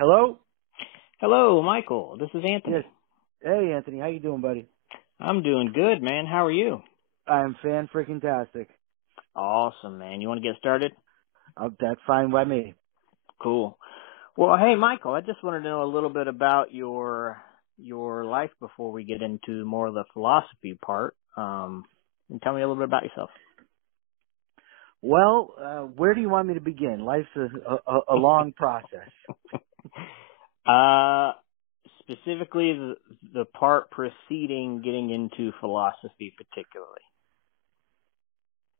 Hello? Hello, Michael. This is Yes. Anthony. Hey, Anthony. How you doing, buddy? I'm doing good, man. How are you? I'm fan-freaking-tastic. Awesome, man. You want to get started? That's fine by me. Cool. Well, hey, Michael, I just wanted to know a little bit about your life before we get into more of the philosophy part. And tell me a little bit about yourself. Well, where do you want me to begin? Life's a long process. Specifically the part preceding getting into philosophy particularly.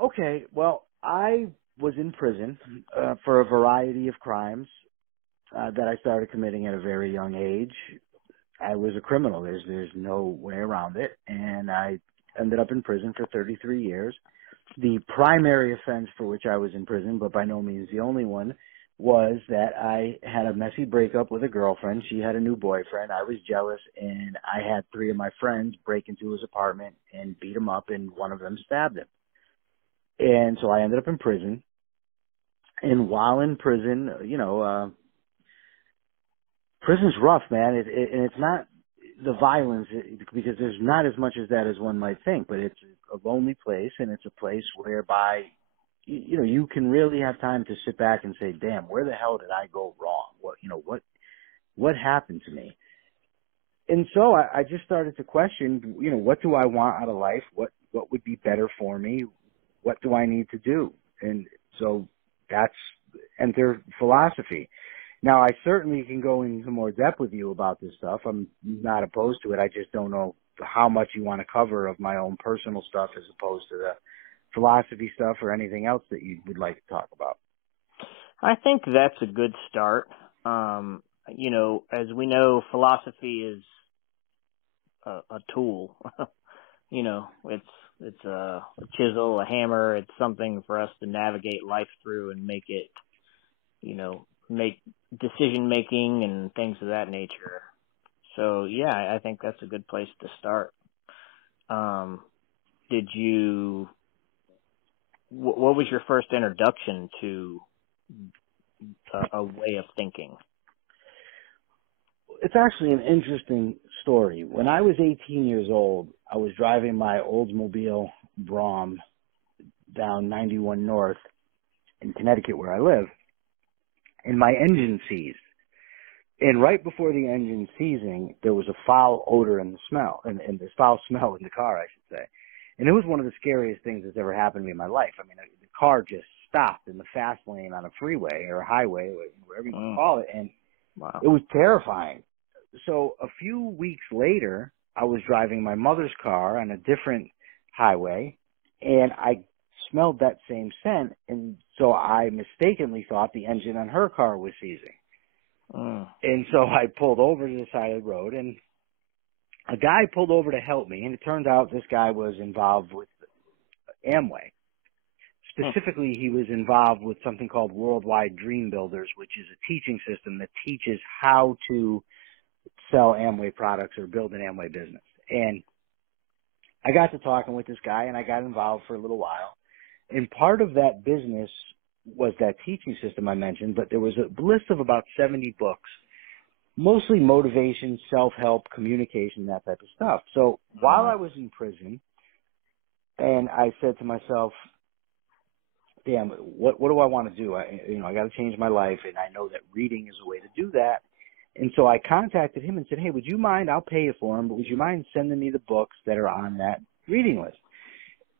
Okay, well, I was in prison for a variety of crimes that I started committing at a very young age. I was a criminal. There's no way around it. And I ended up in prison for 33 years. The primary offense for which I was in prison, but by no means the only one, was that I had a messy breakup with a girlfriend. She had a new boyfriend. I was jealous, and I had three of my friends break into his apartment and beat him up, and one of them stabbed him. And so I ended up in prison. And while in prison, prison's rough, man. And it's not the violence, because there's not as much as that as one might think, but it's a lonely place, and it's a place whereby, you can really have time to sit back and say, damn, where the hell did I go wrong? What happened to me? And so I just started to question, what do I want out of life? What would be better for me? What do I need to do? And so that's enter philosophy. Now, I certainly can go into more depth with you about this stuff. I'm not opposed to it. I just don't know how much you want to cover of my own personal stuff as opposed to the philosophy stuff or anything else that you would like to talk about. I think that's a good start. As we know, philosophy is a tool. It's a chisel, a hammer. It's something for us to navigate life through and make it, make decision making and things of that nature. So yeah, I think that's a good place to start. What was your first introduction to a way of thinking? It's actually an interesting story. When I was 18 years old, I was driving my Oldsmobile Brom down 91 North in Connecticut, where I live, and my engine seized. And right before the engine seizing, there was a foul odor in the smell, and this foul smell in the car, I should say. And it was one of the scariest things that's ever happened to me in my life. I mean, the car just stopped in the fast lane on a freeway or a highway, whatever you want to call it, and wow. It was terrifying. So a few weeks later, I was driving my mother's car on a different highway, and I smelled that same scent, and so I mistakenly thought the engine on her car was seizing. And so I pulled over to the side of the road, and a guy pulled over to help me, and it turned out this guy was involved with Amway. Specifically, he was involved with something called Worldwide Dream Builders, which is a teaching system that teaches how to sell Amway products or build an Amway business. And I got to talking with this guy, and I got involved for a little while. And part of that business was that teaching system I mentioned, but there was a list of about 70 books, mostly motivation, self-help, communication, that type of stuff. So while I was in prison, and I said to myself, damn, what do I want to do? I got to change my life, and I know that reading is a way to do that. And so I contacted him and said, hey, would you mind, I'll pay you for them, but would you mind sending me the books that are on that reading list?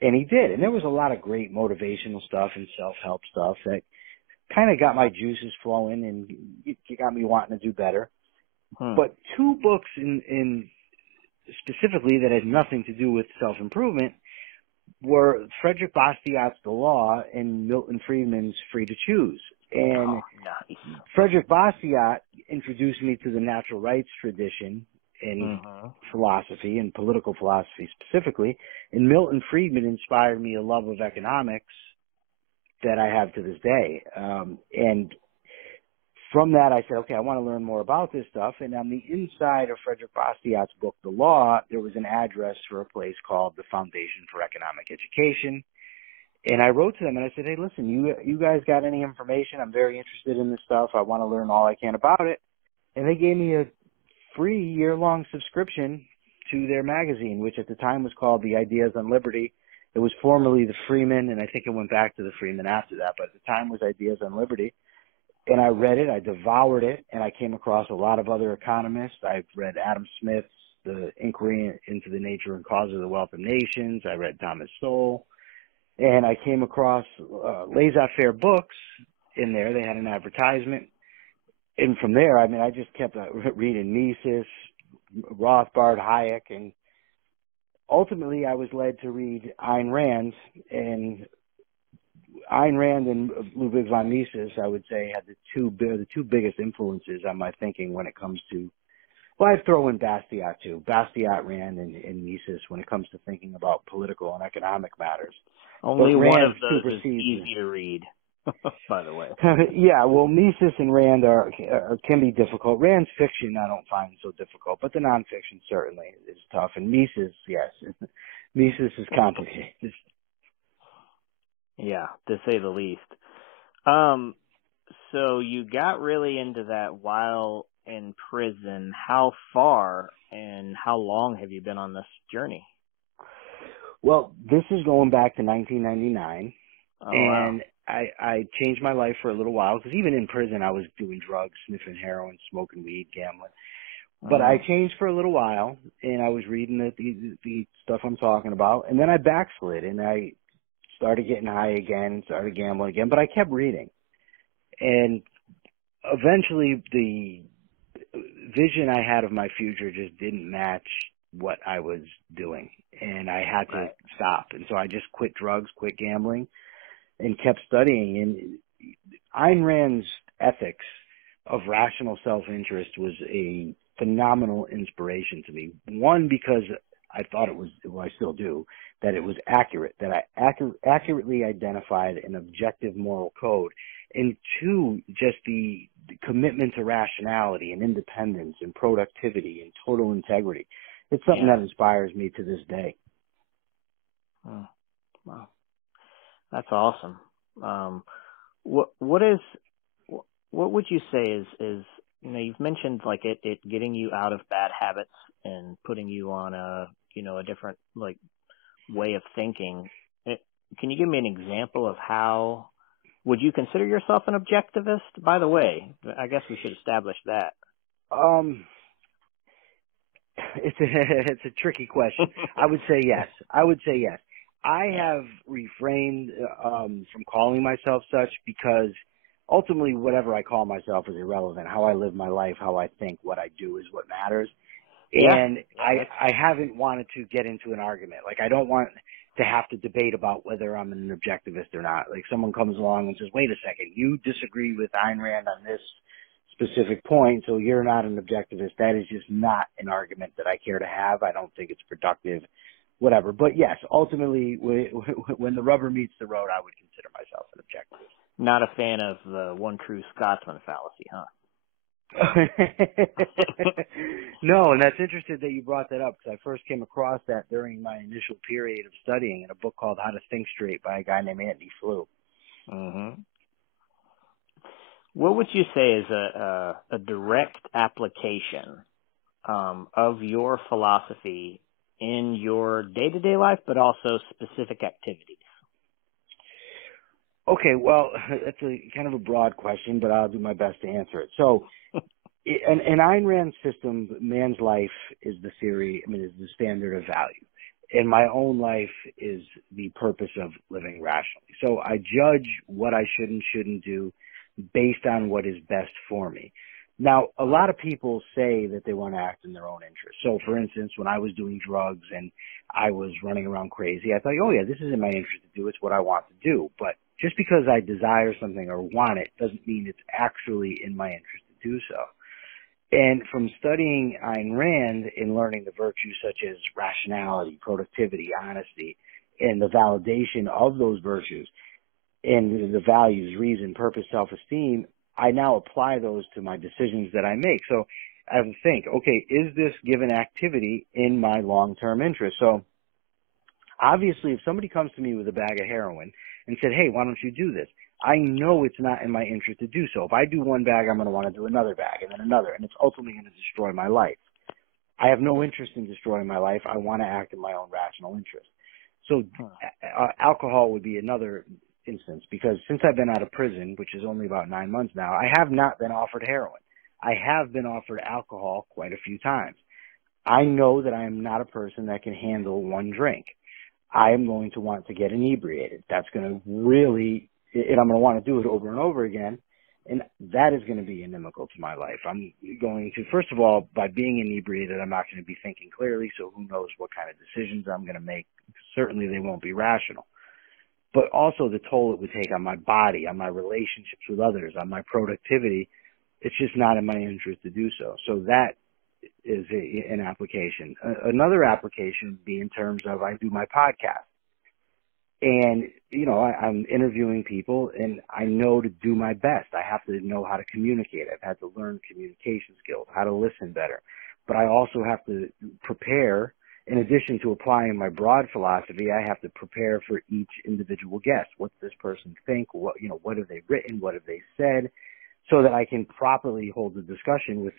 And he did. And there was a lot of great motivational stuff and self-help stuff that kind of got my juices flowing, and it got me wanting to do better. But two books in specifically that had nothing to do with self-improvement were Frederick Bastiat's The Law and Milton Friedman's Free to Choose. And nice. Frederick Bastiat introduced me to the natural rights tradition in philosophy and political philosophy specifically. And Milton Friedman inspired me a love of economics that I have to this day. And from that, I said, okay, I want to learn more about this stuff. And on the inside of Frederick Bastiat's book, The Law, there was an address for a place called the Foundation for Economic Education. And I wrote to them and I said, hey, listen, you guys got any information? I'm very interested in this stuff. I want to learn all I can about it. and they gave me a free year-long subscription to their magazine, which at the time was called The Ideas on Liberty. It was formerly the Freeman, and I think it went back to the Freeman after that, but at the time was Ideas on Liberty. And I read it, I devoured it, and I came across a lot of other economists. I've read Adam Smith's The Inquiry into the Nature and Cause of the Wealth of Nations. I read Thomas Sowell. And I came across laissez-faire books in there. They had an advertisement. And from there, I mean, I just kept reading Mises, Rothbard, Hayek, and ultimately I was led to read Ayn Rand. And Ayn Rand and Ludwig von Mises, I would say, had the two biggest influences on my thinking when it comes to, well, I'd throw in Bastiat too. Bastiat, Rand, and Mises when it comes to thinking about political and economic matters. Only one of those is easy to read, by the way. Yeah, well, Mises and Rand can be difficult. Rand's fiction I don't find so difficult, but the nonfiction certainly is tough. And Mises, yes, Mises is complicated. Yeah, to say the least. So you got really into that while in prison. How far and how long have you been on this journey? Well, this is going back to 1999, and wow. I changed my life for a little while, because even in prison I was doing drugs, sniffing heroin, smoking weed, gambling. But I changed for a little while, and I was reading the stuff I'm talking about, and then I backslid, and I started getting high again, started gambling again, but I kept reading. And eventually the vision I had of my future just didn't match what I was doing, and I had to stop. And so I just quit drugs, quit gambling, and kept studying. And Ayn Rand's ethics of rational self-interest was a phenomenal inspiration to me. One, because I thought it was, well, I still do, that it was accurate, that I accurately identified an objective moral code. And two, just the commitment to rationality and independence and productivity and total integrity. It's something that inspires me to this day. Oh, wow. That's awesome. What would you say is you've mentioned like it getting you out of bad habits and putting you on a different way of thinking. Can you give me an example of how would you consider yourself an objectivist? By the way, I guess we should establish that. It's a tricky question. I would say yes. I have refrained from calling myself such because ultimately whatever I call myself is irrelevant. How I live my life, how I think, what I do is what matters. And I haven't wanted to get into an argument. Like, I don't want to have to debate about whether I'm an objectivist or not. Like, someone comes along and says, wait a second, you disagree with Ayn Rand on this specific point, so you're not an objectivist. That is just not an argument that I care to have. I don't think it's productive, whatever. But yes, ultimately, when the rubber meets the road, I would consider myself an objectivist. Not a fan of the one true Scotsman fallacy, huh? No, and that's interesting that you brought that up, because I first came across that during my initial period of studying in a book called How to Think Straight by a guy named Anthony Flew. Mm-hmm. What would you say is a direct application of your philosophy in your day-to-day life, but also specific activities? Okay, well, that's a kind of a broad question, but I'll do my best to answer it. So, in Ayn Rand's system, man's life is the theory, is the standard of value. And my own life is the purpose of living rationally. So I judge what I should and shouldn't do based on what is best for me. Now, a lot of people say that they want to act in their own interest. So, for instance, when I was doing drugs and I was running around crazy, I thought, oh, yeah, this is in my interest to do. It's what I want to do. But just because I desire something or want it doesn't mean it's actually in my interest to do so. And from studying Ayn Rand and learning the virtues such as rationality, productivity, honesty, and the validation of those virtues, and the values, reason, purpose, self-esteem, I now apply those to my decisions that I make. So I have to think, okay, is this given activity in my long-term interest? So obviously, if somebody comes to me with a bag of heroin and said, hey, why don't you do this? I know it's not in my interest to do so. If I do one bag, I'm going to want to do another bag and then another, and it's ultimately going to destroy my life. I have no interest in destroying my life. I want to act in my own rational interest. So alcohol would be another instance, because since I've been out of prison, which is only about 9 months now, I have not been offered heroin. I have been offered alcohol quite a few times. I know that I am not a person that can handle one drink. I am going to want to get inebriated. That's going to really, and I'm going to want to do it over and over again. And that is going to be inimical to my life. I'm going to, first of all, by being inebriated, I'm not going to be thinking clearly, so who knows what kind of decisions I'm going to make. Certainly they won't be rational. But also the toll it would take on my body, on my relationships with others, on my productivity, it's just not in my interest to do so. So that is an application. Another application would be in terms of I do my podcast. And, you know, I'm interviewing people, and I know to do my best. I have to know how to communicate. I've had to learn communication skills, how to listen better. But I also have to prepare. In addition to applying my broad philosophy, I have to prepare for each individual guest. What's this person think? What have they written? What have they said? So that I can properly hold the discussion with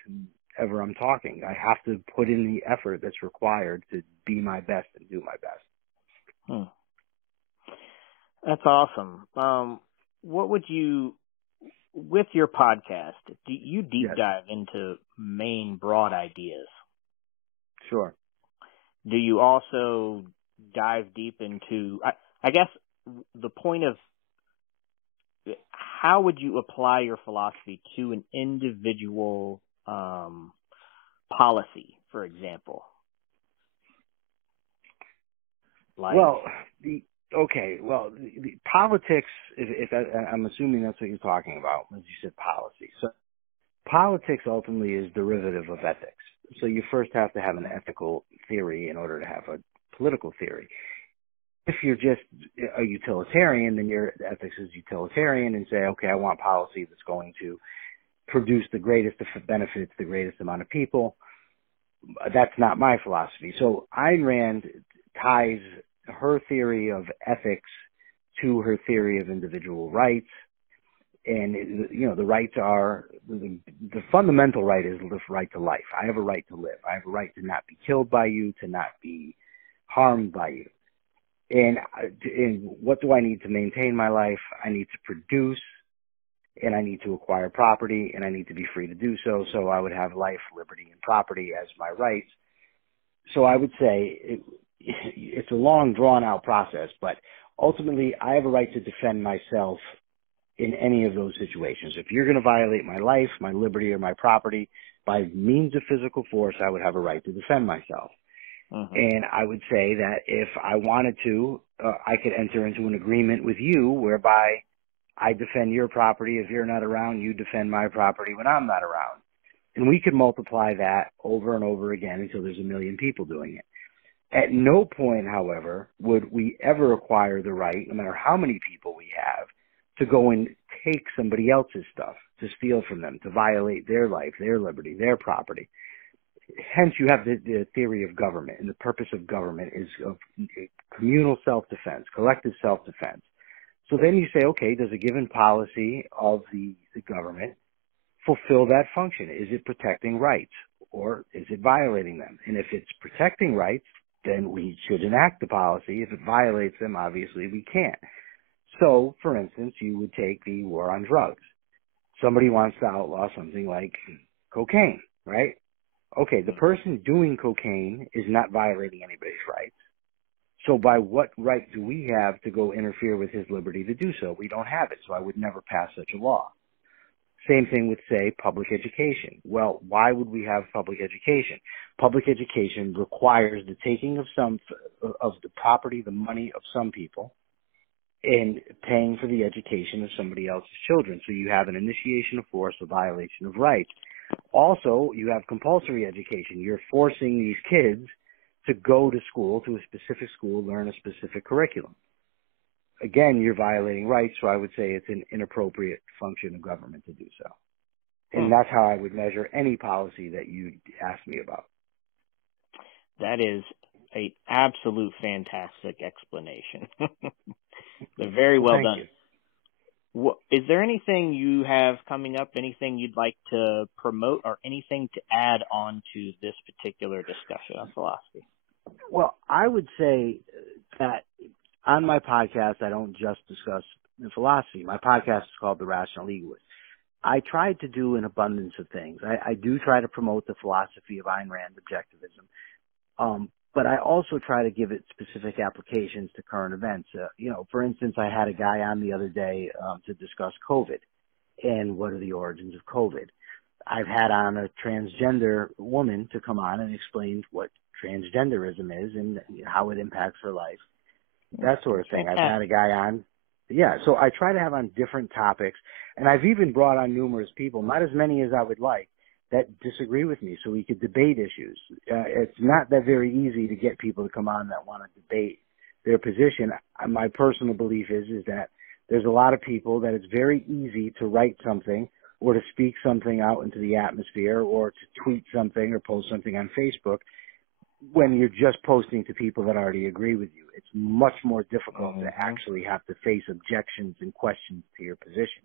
whoever I'm talking. I have to put in the effort that's required to be my best and do my best. That's awesome. What would you, with your podcast, do you deep dive into main broad ideas? Sure. Do you also dive deep into, I guess the point of, how would you apply your philosophy to an individual policy, for example? The politics, I'm assuming that's what you're talking about, as you said, policy. So politics ultimately is derivative of ethics. So you first have to have an ethical theory in order to have a political theory. If you're just a utilitarian, then your ethics is utilitarian and say, okay, I want policy that's going to produce the greatest benefits, the greatest amount of people. That's not my philosophy. So Ayn Rand ties her theory of ethics to her theory of individual rights. And, you know, the rights are, the fundamental right is the right to life. I have a right to live. I have a right to not be killed by you, to not be harmed by you. And what do I need to maintain my life? I need to produce, and I need to acquire property, and I need to be free to do so. So I would have life, liberty, and property as my rights. So I would say it's a long, drawn-out process, but ultimately I have a right to defend myself in any of those situations. If you're going to violate my life, my liberty, or my property by means of physical force, I would have a right to defend myself. And I would say that if I wanted to, I could enter into an agreement with you whereby I defend your property. If you're not around, you defend my property when I'm not around. And we could multiply that over and over again until there's a million people doing it. At no point, however, would we ever acquire the right, no matter how many people we have, to go and take somebody else's stuff, to steal from them, to violate their life, their liberty, their property. Hence, you have the theory of government, and the purpose of government is of communal self-defense, collective self-defense. So then you say, okay, does a given policy of the government fulfill that function? Is it protecting rights, or is it violating them? And if it's protecting rights, then we should enact the policy. If it violates them, obviously we can't. So, for instance, you would take the war on drugs. Somebody wants to outlaw something like cocaine, right? Okay, the person doing cocaine is not violating anybody's rights. So by what right do we have to go interfere with his liberty to do so? We don't have it, so I would never pass such a law. Same thing with, say, public education. Well, why would we have public education? Public education requires the taking of the property, the money of some people, and paying for the education of somebody else's children. So you have an initiation of force, a violation of rights. Also, you have compulsory education. You're forcing these kids to go to school, to a specific school, learn a specific curriculum. Again, you're violating rights, so I would say it's an inappropriate function of government to do so. And that's how I would measure any policy that you asked me about. That is an absolute fantastic explanation. Very well done. You. Is there anything you have coming up, anything you'd like to promote, or anything to add on to this particular discussion on philosophy? Well, I would say that on my podcast, I don't just discuss the philosophy. My podcast is called The Rational Egoist. I tried to do an abundance of things. I do try to promote the philosophy of Ayn Rand objectivism. But I also try to give it specific applications to current events. For instance, I had a guy on the other day to discuss COVID and what are the origins of COVID. I've had on a transgender woman to come on and explain what transgenderism is and how it impacts her life, that sort of thing. I've had a guy on. Yeah, so I try to have on different topics, and I've even brought on numerous people, not as many as I would like, that disagree with me so we could debate issues. It's not that very easy to get people to come on that want to debate their position. My personal belief is that there's a lot of people that it's very easy to write something or to speak something out into the atmosphere or to tweet something or post something on Facebook when you're just posting to people that already agree with you. It's much more difficult to actually have to face objections and questions to your position.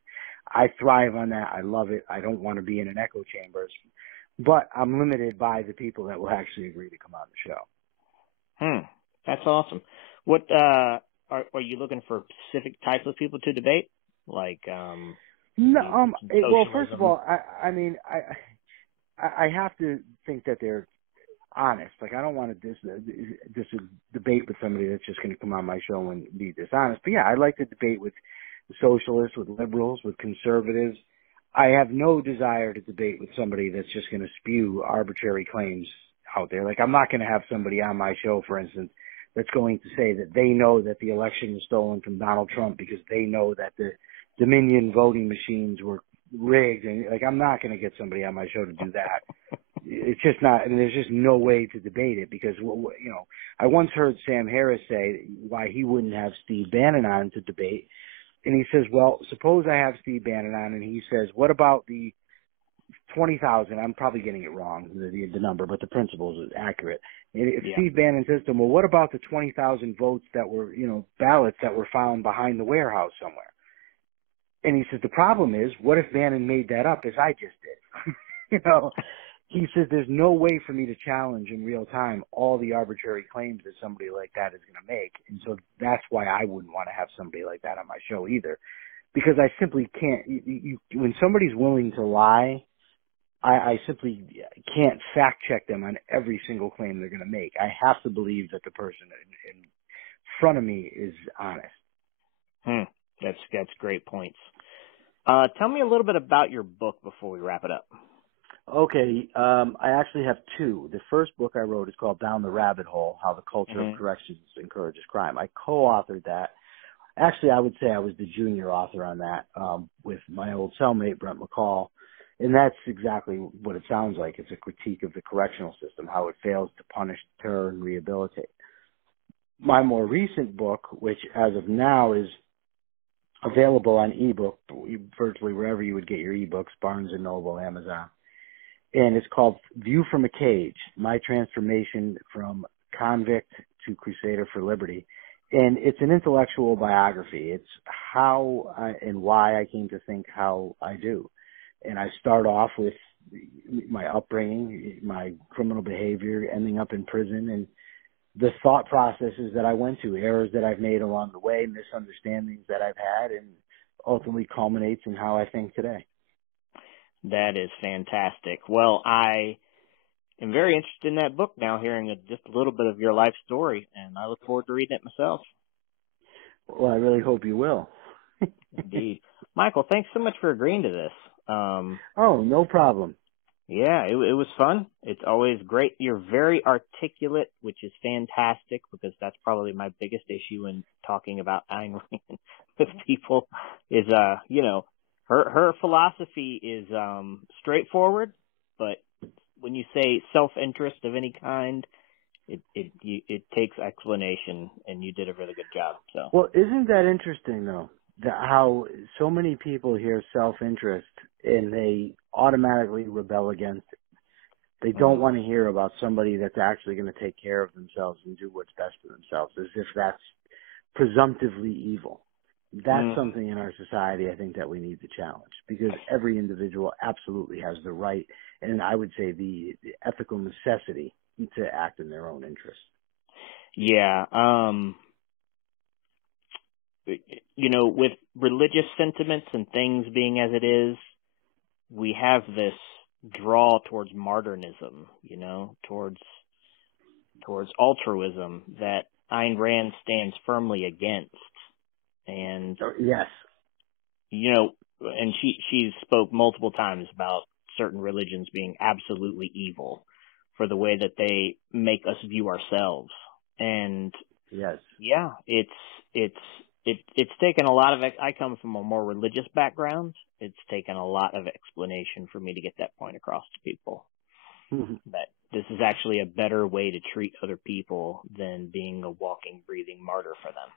I thrive on that. I love it. I don't want to be in an echo chamber, but I'm limited by the people that will actually agree to come on the show. That's awesome. What are you looking for specific types of people to debate? Like no, well, first of all, I have to think that they're honest. Like, I don't want to just debate with somebody that's just going to come on my show and be dishonest. But yeah, I like to debate with socialists, with liberals, with conservatives. I have no desire to debate with somebody that's just going to spew arbitrary claims out there. Like, I'm not going to have somebody on my show, for instance, that's going to say that they know that the election was stolen from Donald Trump because they know that the Dominion voting machines were rigged. And like, I'm not going to get somebody on my show to do that. It's just not, and there's just no way to debate it because, I once heard Sam Harris say why he wouldn't have Steve Bannon on to debate. And he says, well, suppose I have Steve Bannon on, and he says, what about the 20,000? I'm probably getting it wrong, the number, but the principle is accurate. And if Steve Bannon says to him, well, what about the 20,000 votes that were, ballots that were found behind the warehouse somewhere? And he says, the problem is, what if Bannon made that up as I just did? He says there's no way for me to challenge in real time all the arbitrary claims that somebody like that is going to make. And so that's why I wouldn't want to have somebody like that on my show either, because I simply can't. When somebody's willing to lie, I simply can't fact check them on every single claim they're going to make. I have to believe that the person in front of me is honest. That's great points. Tell me a little bit about your book before we wrap it up. Okay, I actually have two. The first book I wrote is called Down the Rabbit Hole, How the Culture of Corrections Encourages Crime. I co-authored that. Actually, I would say I was the junior author on that with my old cellmate, Brent McCall, and that's exactly what it sounds like. It's a critique of the correctional system, how it fails to punish, deter, and rehabilitate. My more recent book, which as of now is available on ebook, virtually wherever you would get your ebooks, Barnes & Noble, Amazon, and it's called View from a Cage, My Transformation from Convict to Crusader for Liberty. And it's an intellectual biography. It's how and why I came to think how I do. And I start off with my upbringing, my criminal behavior, ending up in prison, and the thought processes that I went to, errors that I've made along the way, misunderstandings that I've had, and ultimately culminates in how I think today. That is fantastic. Well, I am very interested in that book now, hearing just a little bit of your life story, and I look forward to reading it myself. Well, I really hope you will. Indeed. Michael, thanks so much for agreeing to this. Oh, no problem. Yeah, it was fun. It's always great. You're very articulate, which is fantastic because that's probably my biggest issue in talking about Ayn Rand with people is, her philosophy is straightforward, but when you say self-interest of any kind, it takes explanation, and you did a really good job. So. Well, isn't that interesting, though, how so many people hear self-interest and they automatically rebel against it? They don't want to hear about somebody that's actually going to take care of themselves and do what's best for themselves, as if that's presumptively evil. That's something in our society I think that we need to challenge, because every individual absolutely has the right, and I would say the ethical necessity to act in their own interest. Yeah. With religious sentiments and things being as it is, we have this draw towards martyrdom, towards altruism that Ayn Rand stands firmly against. And yes, and she spoke multiple times about certain religions being absolutely evil for the way that they make us view ourselves. And yes, yeah, it's taken a lot of, I come from a more religious background. It's taken a lot of explanation for me to get that point across to people. That this is actually a better way to treat other people than being a walking, breathing martyr for them.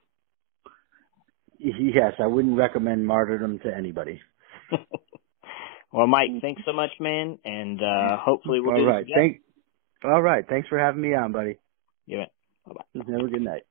Yes, I wouldn't recommend martyrdom to anybody. Well, Mike, thanks so much, man, and hopefully we'll do this again. All right, thanks for having me on, buddy. Yeah. Bye-bye. Have a good night.